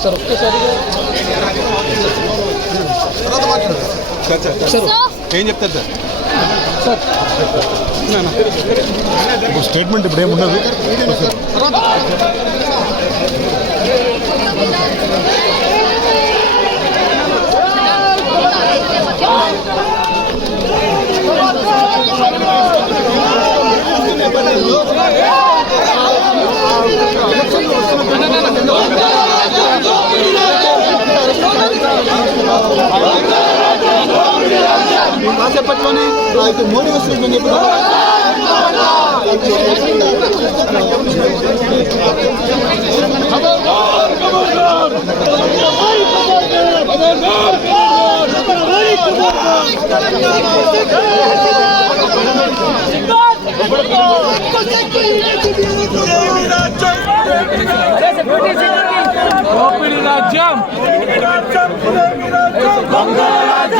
Sir ఒక్కసారిగా sir sir ఏం చెప్తారు సార్ సార్ స్టేట్మెంట్ ఇప్పుడు ఏమున్నది కాసేపు పట్టుకొని అయితే మోడీ వస్తుందని చెప్పి. దోపిడి రాజ్యం.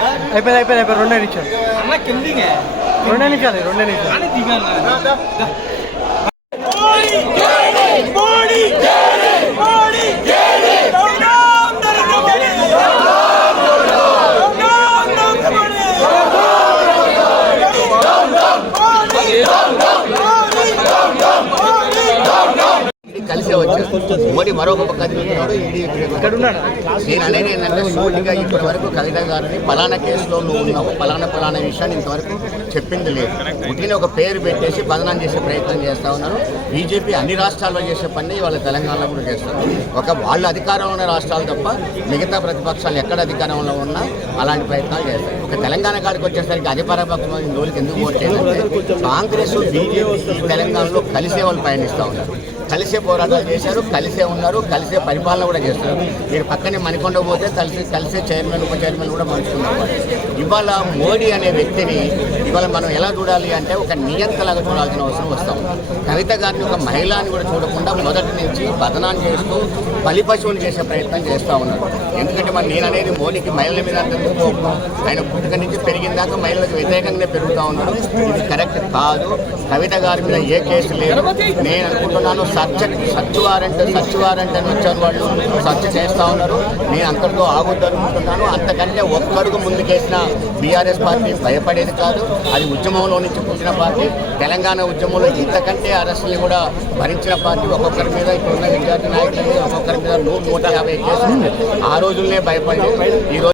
అయిపోయింది అయిపోయింది అయిపోయింది. రెండే నిమిషాలు. రెండే నిమిషాలు రెండే నిమిషాలు కలిసే వచ్చారు మోడీ మరొక ఈడీ ఇక్కడ ఉన్నాడు. నేను అనేది ఏంటంటే సూటిగా ఇప్పటి వరకు కవిత గారిని పలానా కేసులో నువ్వు ఉన్నావు పలానా పలానా విషయాన్ని ఇంతవరకు చెప్పింది లేదు. ఉట్టిని ఒక పేరు పెట్టేసి బదనాం చేసే ప్రయత్నం చేస్తా ఉన్నారు. బీజేపీ అన్ని రాష్ట్రాల్లో చేసే పని వాళ్ళ తెలంగాణలో కూడా చేస్తారు. ఒక వాళ్ళు అధికారంలో ఉన్న రాష్ట్రాలు తప్ప మిగతా ప్రతిపక్షాలు ఎక్కడ అధికారంలో ఉన్నా అలాంటి ప్రయత్నాలు చేస్తారు. ఒక తెలంగాణ కాడికి వచ్చేసరికి అధికార పక్షం రోజులకి ఎందుకు ఓట్ చేయాలంటే కాంగ్రెస్ బీజేపీ ఈ తెలంగాణలో కలిసే వాళ్ళు పయనిస్తూ ఉన్నారు. కలిసే పోరాటాలు చేశారు కలిసే ఉన్నారు కలిసే పరిపాలన కూడా చేస్తారు మీరు పక్కనే మణికొండ పోతే కలిసి కలిసే చైర్మన్ ఉప చైర్మన్ కూడా పంచుకున్నారు ఇవాళ మోడీ అనే వ్యక్తిని ఇవాళ మనం ఎలా చూడాలి అంటే ఒక నియంతలాగా చూడాల్సిన అవసరం వస్తాం కవిత గారిని ఒక మహిళని కూడా చూడకుండా మొదటి నుంచి బదనాన్ని చేస్తూ బలి పశువులు చేసే ప్రయత్నం చేస్తూ ఉన్నారు. ఎందుకంటే మరి నేను అనేది మోడీకి మహిళల మీద అంత ఆయన పుట్టుక నుంచి పెరిగిన దాకా మహిళలకు వ్యతిరేకంగానే పెరుగుతూ ఉన్నాడు ఇది కరెక్ట్ కాదు. కవిత గారి మీద ఏ కేసు లేదు. నేను అనుకుంటున్నాను search search warrant search warrant అని వచ్చారు వాళ్ళు. సర్చ్ చేస్తూ ఉన్నారు. నేను అంతటితో ఆగొద్దు అనుకుంటున్నాను అంతకంటే ఒక్కడుగు ముందుకేసిన బీఆర్ఎస్ పార్టీ భయపడేది కాదు. అది ఉద్యమంలో నుంచి పుట్టిన పార్టీ. తెలంగాణ ఉద్యమంలో ఇంతకంటే అరెస్టులు కూడా భరించిన పార్టీ ఒక్కొక్కరి మీద. ఇప్పుడున్న విద్యార్థి నాయకుల మీద ఒక్కొక్కరి మీద నూట నూట యాభై కేసులు ఆ రోజుల్నే భయపడి ఈ రోజు